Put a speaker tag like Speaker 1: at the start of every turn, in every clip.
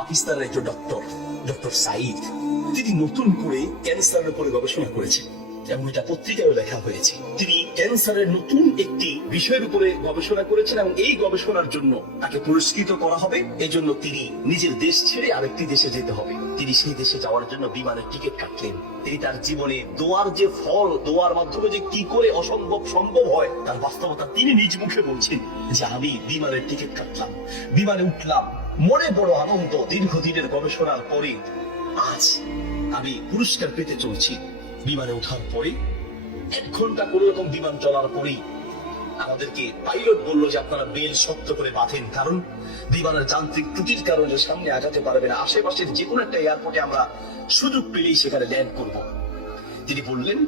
Speaker 1: পাকিস্তানের একজন doctor doctor Saeed. তিনি নতুন করে ক্যান্সারের উপরে গবেষণা করেছেন। এবং এটা লেখা হয়েছে। তিনি ক্যান্সারের নতুন একটি বিষয়ের উপরে গবেষণা করেছেন এবং এই গবেষণার জন্য তাকে পুরস্কৃত করা হবে। এজন্য তিনি নিজের দেশ ছেড়ে আরেকটি দেশে যেতে হবে। তিনি সেই দেশে যাওয়ার জন্য বিমানের টিকিট কাটলেন। তিনি তার জীবনে দোয়ার যে ফল, দোয়ার মাধ্যমে যে কি করে অসম্ভব সম্ভব হয়, তার বাস্তবতা তিনি নিজ মুখে বলছেন যে, আমি বিমানের টিকিট কাটলাম। বিমানে উঠলাম। মনে বড় আনন্দ দীর্ঘদিনের গবেষণার পরে আজ আমি পুরস্কার পেতে চলছি। বিমানে ওঠার পরে, এক ঘণ্টা কোন রকম বিমান চলার পরেই আমাদেরকে পাইলট বলল যে আপনারা বেল শক্ত করে বাঁধেন, কারণ বিমানের যান্ত্রিক ত্রুটির কারণে সামনে আগাতে পারবে না। আশেপাশের যে কোনো একটা এয়ারপোর্টে আমরা সুযোগ পেলেই সেখানে ল্যান্ড করব। তিনি বললেন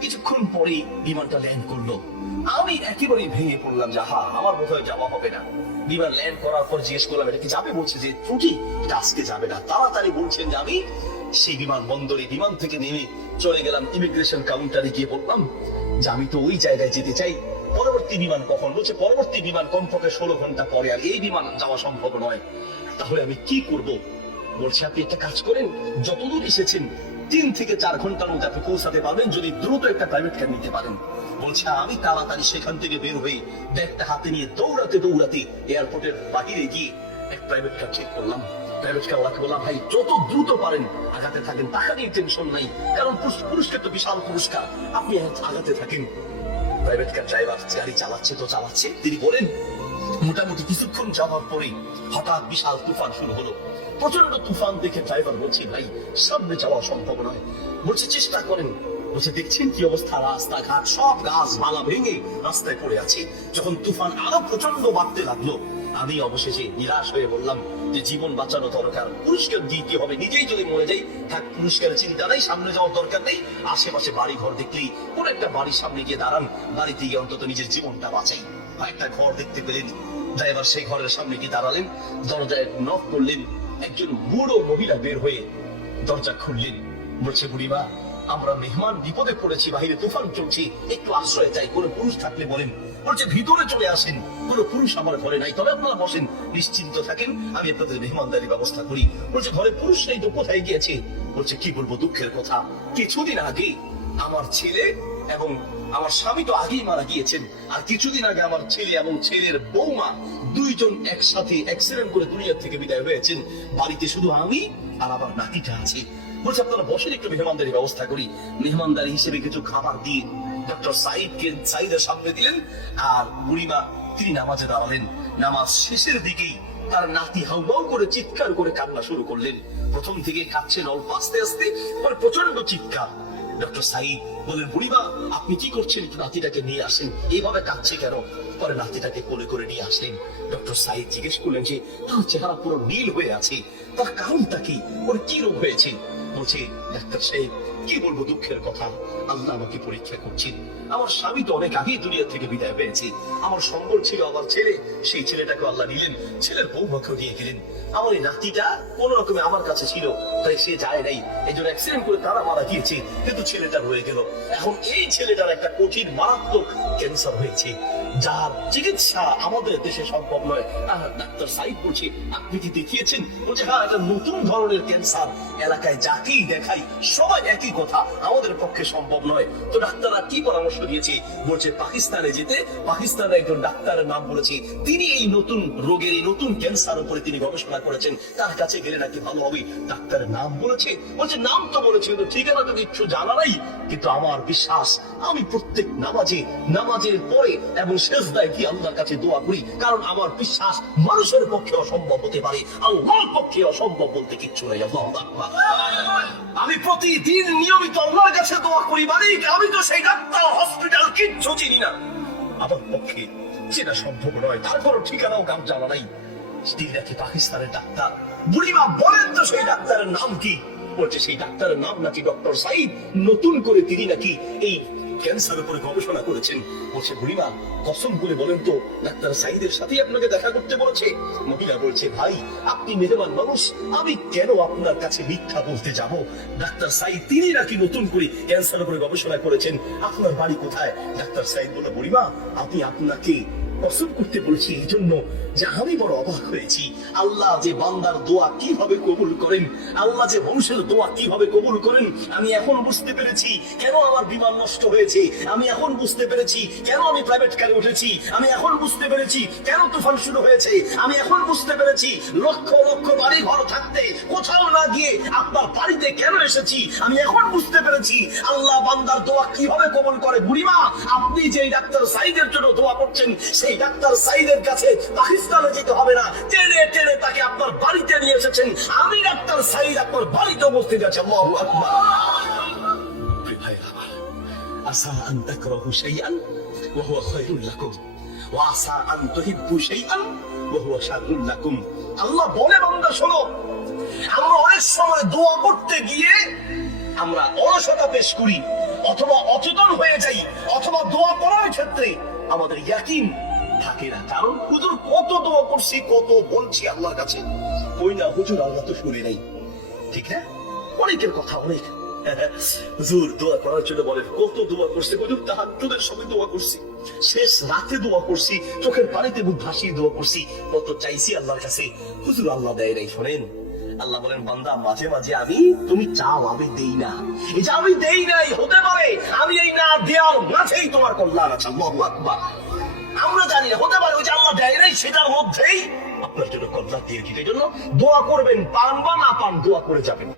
Speaker 1: কিছুক্ষণ পরেই বিমানটা ল্যান্ড করল। আমি একেবারেই ভেঙে পড়লাম যে হা আমার বোধহয় যাওয়া হবে না। বিমান ল্যান্ড করার পর জিজ্ঞেস করলাম, এটা কি যাবে? বলছে যে, ত্রুটি, এটা আজকে যাবে না। তাড়াতাড়ি বলছেন যে, আমি সেই বিমান বন্দরে বিমান থেকে নেমে চলে গেলাম ইমিগ্রেশন কাউন্টারে গিয়ে বললাম যে, আমি তো ওই জায়গায় যেতে চাই। পরবর্তী বিমান কখন? বলছে, পরবর্তী বিমান কমপক্ষে ষোলো ঘণ্টা পরে। আর এই বিমান যাওয়া সম্ভব নয়। তাহলে আমি কি করব? বলছে, আপনি একটা কাজ করেন। যতদূর এসেছেন তিন থেকে চার ঘণ্টার মধ্যে আপনি পৌঁছাতে পারবেন যদি দ্রুত একটা প্রাইভেট কার নিতে পারেন। বলছে, আমি তাড়াতাড়ি সেখান থেকে বের হয়ে ব্যাগটা হাতে নিয়ে দৌড়াতে দৌড়াতে এয়ারপোর্টের বাহিরে গিয়ে এক প্রাইভেট কার চেক করলাম। প্রাইভেট কার ওয়াকে বললাম, ভাই, যত দ্রুত পারেন আগাতে থাকেন টাকা নিয়ে টেনশন নাই, কারণ পুরস- পুরস্কার তো বিশাল পুরস্কার, আপনি আগাতে থাকেন। প্রাইভেট কার ড্রাইভার গাড়ি চালাচ্ছে তো চালাচ্ছে, তিনি বলেন মোটামুটি কিছুক্ষণ যাওয়ার পরেই হঠাৎ বিশাল তুফান শুরু হলো। প্রচণ্ড তুফান দেখে ড্রাইভার বলছে, ভাই, সামনে যাওয়া সম্ভব নয় বলছে, চেষ্টা করেন। বলছে, দেখছেন কি অবস্থা? রাস্তাঘাট, সব গাছ মালা ভেঙে রাস্তায় পড়ে আছে। যখন তুফান আরও প্রচণ্ড বাড়তে লাগল, আমি অবশেষে নিরাশ হয়ে বললাম যে, জীবন বাঁচানো দরকার। পুরস্কার দিতে হবে? নিজেই যদি মরে যাই থাক পুরস্কারের চিন্তা নেই, সামনে যাওয়ার দরকার নেই। আশেপাশে বাড়ি ঘর দেখলেই কোন একটা বাড়ির সামনে গিয়ে দাঁড়ান। বাড়িতে গিয়ে অন্তত নিজের জীবনটা বাঁচাই। একটা ঘর দেখতে পেলেন। ড্রাইভার সেই ঘরের সামনে গিয়ে দাঁড়ালেন। দরজায় নক করলেন। একজন বুড়ো মহিলা বের হয়ে দরজা খুললেন। বলছে, বুড়িমা, আমরা মেহমান বিপদে পড়েছি বাইরে তুফান চলছে। একটু আশ্রয় চাই। কোনো পুরুষ থাকলে বলেন। বলছে, ভিতরে চলে আসেন। কোনো পুরুষ আমার ঘরে নাই। তবে আপনারা বসেন। নিশ্চিন্ত থাকেন। আমি আপনাদের মেহমানদারি ব্যবস্থা করি। বলছে, ঘরে পুরুষ নেই তো কোথায় গিয়েছে? বলছে, কি বলব দুঃখের কথা। কিছুদিন আগে আমার ছেলে এবং আমার স্বামী তো আগেই মারা গিয়েছেন। আর কিছুদিন আগে আমার ছেলে এবং ছেলের বৌমা দুইজন একসাথে অ্যাক্সিডেন্ট করে দুনিয়া থেকে বিদায় হয়েছেন। বাড়িতে শুধু আমি আর আমার নাতিটা আছে। বলছে, আপনারা বসেন একটু মেহমানদারি ব্যবস্থা করি। মেহমানদারি হিসেবে কিছু খাবার দিয়ে ডক্টর সাইদকে সাইদের সামনে দিলেন আর বুড়িমা তিনি নামাজে দাঁড়ালেন। নামাজ শেষের দিকেই তার নাতি হাউমাউ করে চিৎকার করে কান্না শুরু করলেন। প্রথম থেকে কাঁদছেন অল্প আস্তে আস্তে প্রচণ্ড চিৎকার। ডক্টর সাইদ বলেন বুড়িমা, আপনি কি করছেন? নাতিটাকে নিয়ে আসেন। এইভাবে কাঁদছে কেন? পরে নাতিটাকে কোলে করে নিয়ে আসলেন। ডক্টর সাইদ জিজ্ঞেস করলেন যে, তার চেহারা পুরো নীল হয়ে আছে। তার কারণটা কি? ওর কি রোগ হয়েছে? বলছে ডাক্তার সাহেব, কি বলব দুঃখের কথা? আল্লাহ আমাকে পরীক্ষা করছেন। আমার স্বামী তো অনেক আগেই দুনিয়া থেকে বিদায় পেয়েছে। আমার সম্বল ছিল আমার ছেলে, সেই ছেলেটাকে আল্লাহ নিলেন। ছেলের বৌমাকেও দিয়ে গেলেন। আমার এই নাতিটা কোন রকমে আমার কাছে ছিল, তাই সে যায় নাই। এই জন্য অ্যাক্সিডেন্ট করে তারা মারা গিয়েছে, কিন্তু ছেলেটা রয়ে গেল। এখন এই ছেলেটার একটা কঠিন, মারাত্মক ক্যান্সার হয়েছে, যার চিকিৎসা আমাদের দেশে সম্ভব নয়। ডাক্তার সাইদ বলছে, আপনি কি দেখিয়েছেন? বলছে হ্যাঁ এটা নতুন ধরনের ক্যান্সার এলাকায় যাকেই দেখাই? সবাই একই কথা, আমাদের পক্ষে সম্ভব নয়। তো ডাক্তাররা কি পরামর্শ দিয়েছে? বলছে, পাকিস্তানে যেতে, পাকিস্তানের একজন ডাক্তারের নাম বলেছে। তিনি এই নতুন রোগের, এই নতুন ক্যান্সার উপরে তিনি গবেষণা করেছেন। তার কাছে গেলে নাকি ভালো হবে। ডাক্তারের নাম বলেছে। বলছে, নাম তো বলেছে, কিন্তু ঠিকানা তো কিচ্ছু জানা নাই। কিন্তু আমার বিশ্বাস, আমি প্রত্যেক নামাজে, নামাজের পরে এবং শেষদায় কি আল্লাহর কাছে দোয়া করি? কারণ আমার বিশ্বাস, মানুষের পক্ষে অসম্ভব হতে পারে। আল্লাহর পক্ষে অসম্ভব বলতে কিচ্ছু নেই। আল্লাহু। আমি প্রতিদিন নিয়মিত আল্লাহর কাছে দোয়া করি, মালিক, আমি তো সেই ডাক্তার, হসপিটাল কিচ্ছু চিনি না। আমার পক্ষে চেনা সম্ভব নয়, তারপরও ঠিকানাও কাম জানা নাই। তিনি নাকি পাকিস্তানের ডাক্তার। বুড়িমা বলেন তো সেই ডাক্তারের নাম কি? বলছে, সেই ডাক্তারের নাম নাকি ডক্টর সাইদ? নতুন করে তিনি নাকি এই ক্যান্সার উপরে গবেষণা করেছেন। বলছে, বুড়িমা, কসম বলে বলেন তো, ডাক্তার সাইদের সাথে আপনাকে দেখা করতে বলেছে। মহিলা বলছে, ভাই, আপনি মেহমান মানুষ, আমি কেন আপনার কাছে মিথ্যা বলতে যাব? ডাক্তার সাইদ তিনি নাকি নতুন করে ক্যান্সার উপরে গবেষণা করেছেন। আপনার বাড়ি কোথায়? ডাক্তার সাইদ বলে, বুড়িমা আমি আপনাকে কসম করতে বলেছি এই জন্য যে আমি বড় অবাক হয়েছি। আল্লাহ যে বান্দার দোয়া কীভাবে কবুল করেন? আল্লাহ যে বংশের দোয়া কীভাবে কবুল করেন? আমি এখন বুঝতে পেরেছি কেন আমার বিমান নষ্ট হয়েছে। আমি এখন বুঝতে পেরেছি কেন আমি প্রাইভেট কারে উঠেছি। আমি এখন বুঝতে পেরেছি কেন তুফান শুরু হয়েছে। আমি এখন বুঝতে পেরেছি লক্ষ লক্ষ বাড়ি কোথাও না গিয়ে আপনার বাড়িতে কেন এসেছি? আমি এখন বুঝতে পেরেছি। আল্লাহ বান্দার দোয়া কীভাবে কবল করে বুড়িমা? আপনি যে ডাক্তার সাইদের জন্য দোয়া করছেন, সেই ডাক্তার সাইদের কাছে পাকিস্তানে যেতে হবে না। টেনে টেনে তাকে আপনার বাড়িতে নিয়ে এসেছেন। আমি ডাক্তার সাইদ আপনার বাড়িতে উপস্থিত আছে। আসা আন তাকরাহু শাইআন, ওয়া হুয়া খায়রুল লাকুম। ওয়া আসা আন শাইআন ওয়া হুয়া শাররুল লাকুম। আল্লাহ বলে, বান্দা, শোনো, আমরা অনেক সময় দোয়া করতে গিয়ে আমরা অলসতা পেশ করি, অথবা অচেতন হয়ে যাই, অথবা দোয়া করার ক্ষেত্রে আমাদের ইয়াকিন থাকে না। কারণ হুজুর, কত দোয়া করছি, কত বলছি আল্লাহর কাছে। ওই না হুজুর, আল্লাহ তো শুনে নাই। ঠিক না? অনেকের কথা অনেক। হুজুর, দোয়া করার জন্য বলেন কত দোয়া হুজুর, তাহাজ্জুদের সময় দোয়া করছি। শেষ রাতে দোয়া করছি, চোখের পানিতে মুখ ভাসিয়ে দোয়া করছি। কত চাইছি আল্লাহর কাছে। হুজুর, আল্লাহ দেয় নাই, শোনেন। আল্লাহ বলেন, বান্দা, মাঝে মাঝে আমি, তুমি চাও, আমি দেই না। এই যে আমি দেই নাই, হতে পারে আমি এই না দেওয়ার মাঝেই তোমার কল্যাণ আছে, আল্লাহু আকবার। আমরা জানি না, হতে পারে ওই যে আল্লাহ দেয় নাই, সেটার মধ্যেই আপনার জন্য কল্যাণ দিয়ে দিতে জন্য দোয়া করবেন, পান বা না পান, দোয়া করে যাবেন।